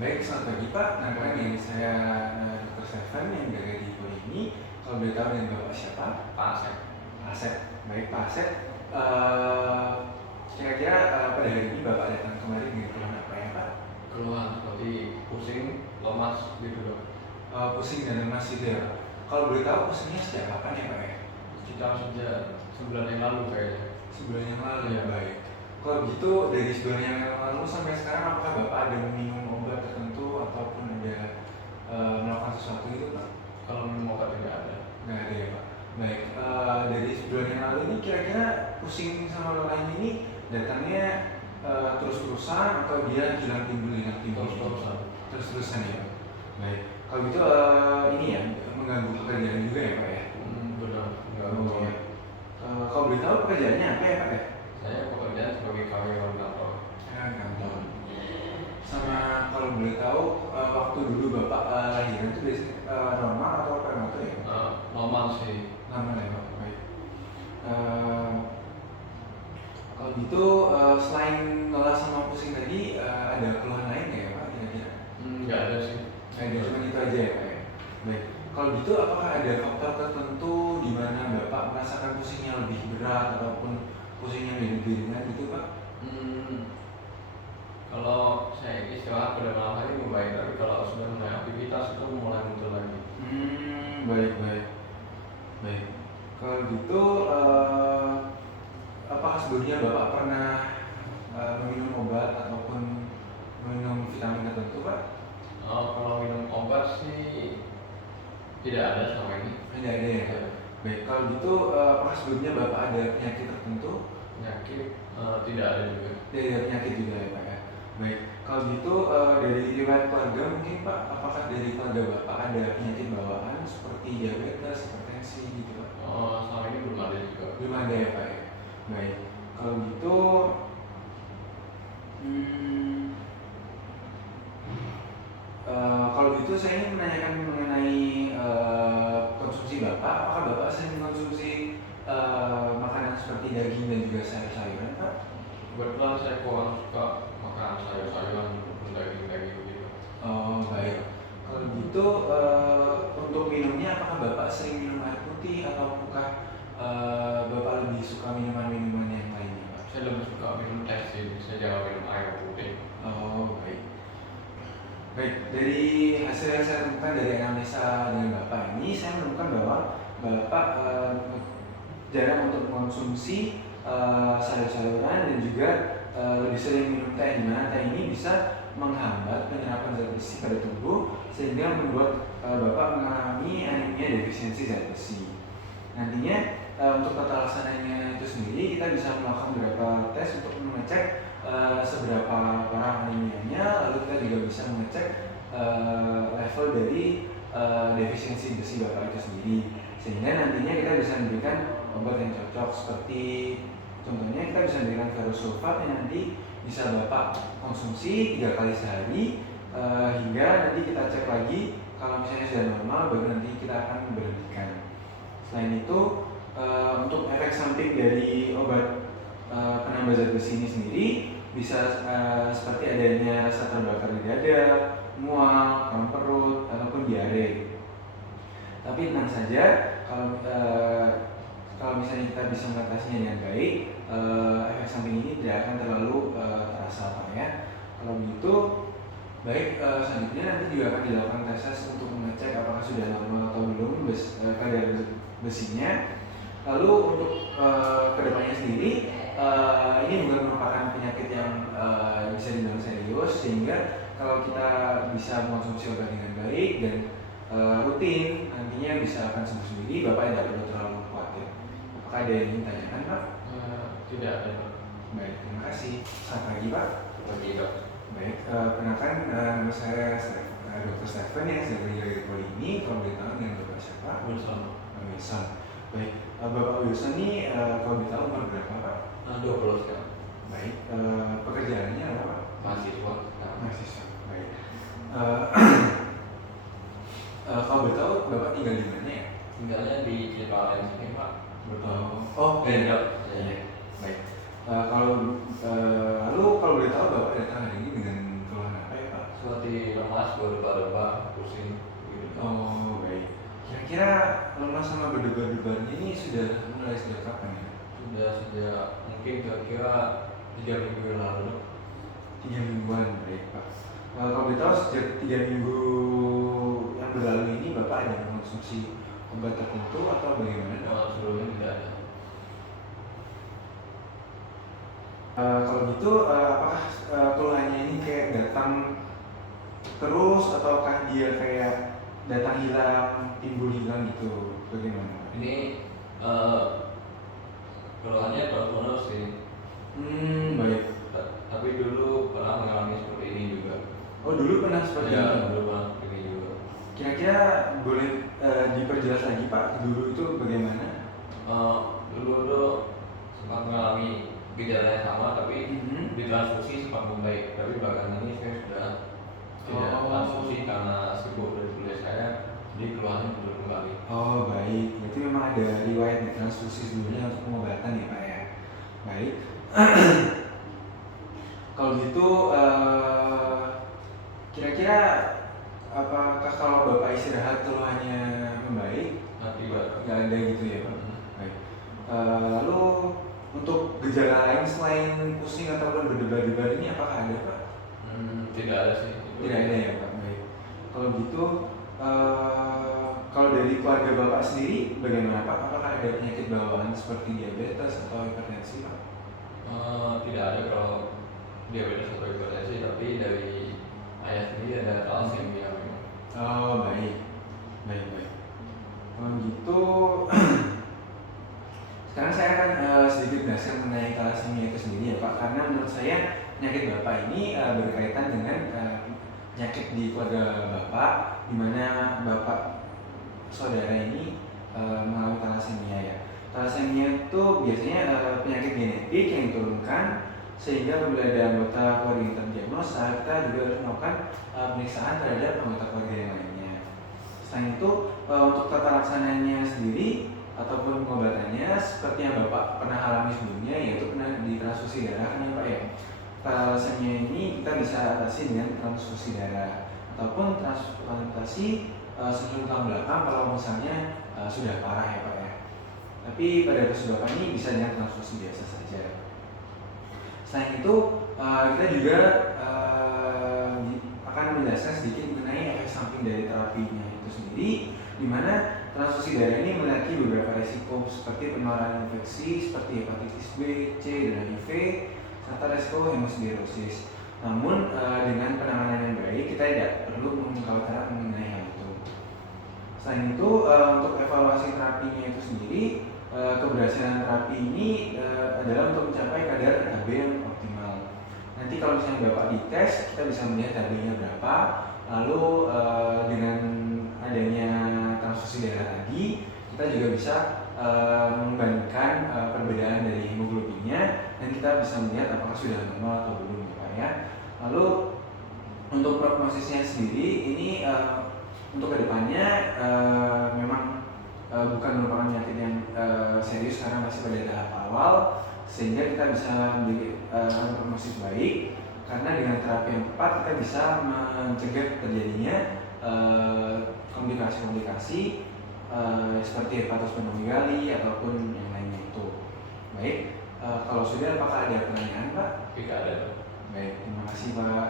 Baik, selamat pagi Pak. Nama saya Dr. Stefan yang jaga di Poli ini. Kalau boleh tahu dengan Bapak siapa? Pak Asep. Asep. Baik Pak Asep. Kira-kira pada hari ini Bapak datang kemari dengan keluhan apa ya Pak? Keluhan seperti pusing, lemas gitu dok. Pusing dan lemas gitu ya Pak. Kalau boleh tahu pusingnya sejak kapan ya Pak ya? Sejak sebulan yang lalu kayaknya. Sebulan yang lalu Iya. Baik. Kalau gitu dari sebulan yang lalu sampai sekarang apakah Bapak ada minum obat tertentu ataupun ada melakukan sesuatu gitu Pak? Kalau minum obat tidak ada. Nggak ada ya Pak. Baik, dari sebulan yang lalu ini kira-kira pusing sama lelahnya ini datangnya terus-terusan atau dia hilang timbul? Terus-terusan. Terus-terusan ya. Baik, kalau gitu ini ya mengganggu pekerjaan juga ya Pak ya. Benar. Oh, ya. Kalau boleh tahu pekerjaannya apa ya Pak ya? Saya pekerjaan sebagai karyawan kantor. Kantor. Sama kalau boleh tahu waktu dulu Bapak lahiran itu biasanya normal atau prematur ya? Normal sih. Normal ya Pak. Baik. Kalau gitu selain lelah sama pusing tadi ada keluhan lain nggak ya Pak kira-kira? Nggak ada sih. Nggak ada, cuma itu aja ya Pak ya. Baik. Kalau gitu apakah ada faktor tertentu di mana Bapak merasakan pusingnya lebih berat ataupun pusingnya lebih ringan gitu Pak? Kalau saya istirahat pada malam hari membaik, tapi kalau sudah mulai aktivitas itu mulai muncul lagi. Baik. Baik. Kalau gitu apakah sebelumnya Bapak pernah meminum obat ataupun minum vitamin tertentu Pak? Kalau minum obat sih tidak ada selama ini. Tidak ada ya Pak. Baik, kalau gitu apakah sebelumnya Bapak ada penyakit tertentu? Penyakit tidak ada juga. Tidak ada penyakit juga ya Pak ya. Baik, kalau gitu dari riwayat keluarga mungkin Pak, apakah dari keluarga Bapak ada penyakit bawaan seperti diabetes, hipertensi gitu Pak? Selama ini belum ada juga. Belum ada ya Pak ya. Baik, kalau gitu kalau gitu saya ingin menanyakan mengenai konsumsi Bapak. Apakah Bapak sering mengkonsumsi makanan seperti daging dan juga sayur-sayuran Pak? Kebetulan saya kurang suka makan sayur-sayuran dan daging-daging gitu. Oh baik. Kalau gitu untuk minumnya apakah Bapak sering minum air putih ataukah Bapak lebih suka minuman-minuman yang lainnya Pak? Saya lebih suka minum teh sih, saya jarang minum air putih. Oh baik. Baik, dari hasil yang saya temukan dari analisa dengan Bapak ini, saya menemukan bahwa Bapak jarang untuk mengkonsumsi sayur-sayuran dan juga lebih sering minum teh, di mana teh ini bisa menghambat penyerapan zat besi pada tubuh sehingga membuat Bapak mengalami anemia defisiensi zat besi. Nantinya untuk tata laksananya itu sendiri kita bisa melakukan beberapa tes untuk mengecek seberapa parah anemianya, lalu kita juga bisa mengecek level dari defisiensi besi Bapak itu sendiri, sehingga nantinya kita bisa memberikan obat yang cocok. Seperti contohnya kita bisa memberikan ferrous sulfat yang nanti bisa Bapak konsumsi 3 kali sehari hingga nanti kita cek lagi kalau misalnya sudah normal baru nanti kita akan berhentikan. Selain itu untuk efek samping dari obat penambah zat besi ini sendiri bisa seperti adanya rasa terbakar di dada, mual, kram perut, ataupun diare. Tapi tenang saja, kalau misalnya kita bisa mengatasinya dengan baik, efek samping ini tidak akan terlalu terasa Pak ya. Kalau begitu, baik, selanjutnya nanti juga akan dilakukan tes untuk mengecek apakah sudah normal atau belum kadar besinya. Lalu untuk kedepannya sendiri, ini bukan merupakan penyakit yang bisa dibilang serius, sehingga kalau kita bisa mengkonsumsi obat dengan baik dan rutin, nantinya bisa akan sembuh sendiri. Bapak tidak perlu terlalu khawatir. Apakah ada yang ingin ditanyakan Pak? Tidak ada Pak. Baik, terima kasih. Selamat pagi Pak. Pagi Dok. Baik, perkenalkan nama saya Dr. Stefan yang saya belajar di Poli ini. Kalau boleh tahu dengan Bapak siapa? Wilson. Wilson. Baik, Bapak Wilson ini kalau boleh tahu umur berapa Pak? 20 sekarang. Baik, pekerjaannya apa Pak? Mahasiswa. Mahasiswa. Baik. Kalau boleh tahu Bapak tinggal di mana ya? Tinggalnya di Cipaten sini Pak. Oh, iya. Baik. Lalu kalau boleh tahu Bapak datang hari ini dengan keluhan apa ya Pak? Seperti lemas, berdebar-debar, pusing gitu. Oh baik. Kira-kira lemas sama berdebar-debarnya ini sudah mulai sejak kapan ya? Sudah sejak mungkin kira-kira 3 minggu yang lalu. 3 mingguan, baik Pak. Kalau kita tahu sejak 3 minggu yang berlalu ini Bapak ada mengonsumsi obat tertentu atau bagaimana? Sebelumnya tidak ada. Kalau gitu, apakah keluhannya ini kayak datang terus ataukah dia kayak datang hilang, timbul hilang gitu? Bagaimana? Ini keluhannya terus sih. Baik. Tapi dulu pernah mengalami seperti ini juga. Oh dulu pernah seperti Ya, ini? dulu pernah seperti ini juga. Kira-kira boleh diperjelas lagi Pak, dulu itu bagaimana? Dulu tuh sempat mengalami gejala yang sama, tapi ditransfusi sempat membaik. Tapi belakangan ini saya sudah tidak transfusi karena sibuk dari kuliah saya, jadi keluhannya muncul kembali. Oh baik, berarti memang ada riwayat di transfusi sebelumnya untuk pengobatan ya Pak ya. Baik. Kalau gitu, kira-kira apakah kalau Bapak istirahat keluhannya membaik? Nggak ada gitu ya Pak. Baik. Lalu untuk gejala lain selain pusing ataupun berdebar-debar ini apakah ada Pak? Tidak ada sih. Tidak ada ya Pak. Baik. Kalau gitu, kalau dari keluarga Bapak sendiri bagaimana Pak? Apakah ada penyakit bawaan seperti diabetes atau hipertensi Pak? Tidak ada kalau diabetes atau hipertensi, tapi dari ayah sendiri ada thalassemia memang. Oh baik, baik baik. Kalau gitu, sekarang saya akan sedikit jelaskan mengenai thalassemia itu sendiri ya Pak. Karena menurut saya penyakit Bapak ini berkaitan dengan penyakit di keluarga Bapak, di mana Bapak saudara ini mengalami thalassemia ya. Thalassemia itu biasanya penyakit genetik yang diturunkan, sehingga bila ada anggota keluarga yang terdiagnosa, kita juga harus melakukan pemeriksaan terhadap anggota keluarga yang lainnya. Selain itu, untuk tata laksananya sendiri ataupun pengobatannya seperti yang Bapak pernah alami sebelumnya, yaitu pernah ditransfusi darah kan ya Pak ya. Thalassemia ini kita bisa atasi dengan transfusi darah ataupun transplantasi sebelum tahun belakang kalau misalnya sudah parah ya Pak ya. Tapi pada kasus Bapak ini bisa dengan transfusi biasa saja. Selain itu, kita juga akan menjelaskan sedikit mengenai efek samping dari terapinya itu sendiri, di mana transfusi darah ini memiliki beberapa resiko seperti penularan infeksi seperti hepatitis B, C, dan HIV, serta resiko hemosiderosis. Namun dengan penanganan yang baik kita tidak perlu mengkhawatirkan mengenai hal itu. Selain itu, untuk evaluasi terapinya itu sendiri, keberhasilan terapi ini adalah untuk mencapai kadar HB yang optimal. Nanti kalau misalnya Bapak dites, kita bisa melihat HB-nya berapa. Lalu dengan adanya transfusi darah tadi, kita juga bisa membandingkan perbedaan dari hemoglobinnya, dan kita bisa melihat apakah sudah normal atau belum ya Pak ya. Lalu untuk prognosisnya sendiri ini untuk kedepannya memang bukan merupakan penyakit yang serius karena masih pada tahap awal, sehingga kita bisa memiliki prognosis baik karena dengan terapi yang tepat kita bisa mencegah terjadinya komplikasi-komplikasi seperti hepatosplenomegali ataupun yang lainnya itu. Baik, kalau sudah apakah ada pertanyaan Pak? Tidak ada. Baik, terima kasih Pak.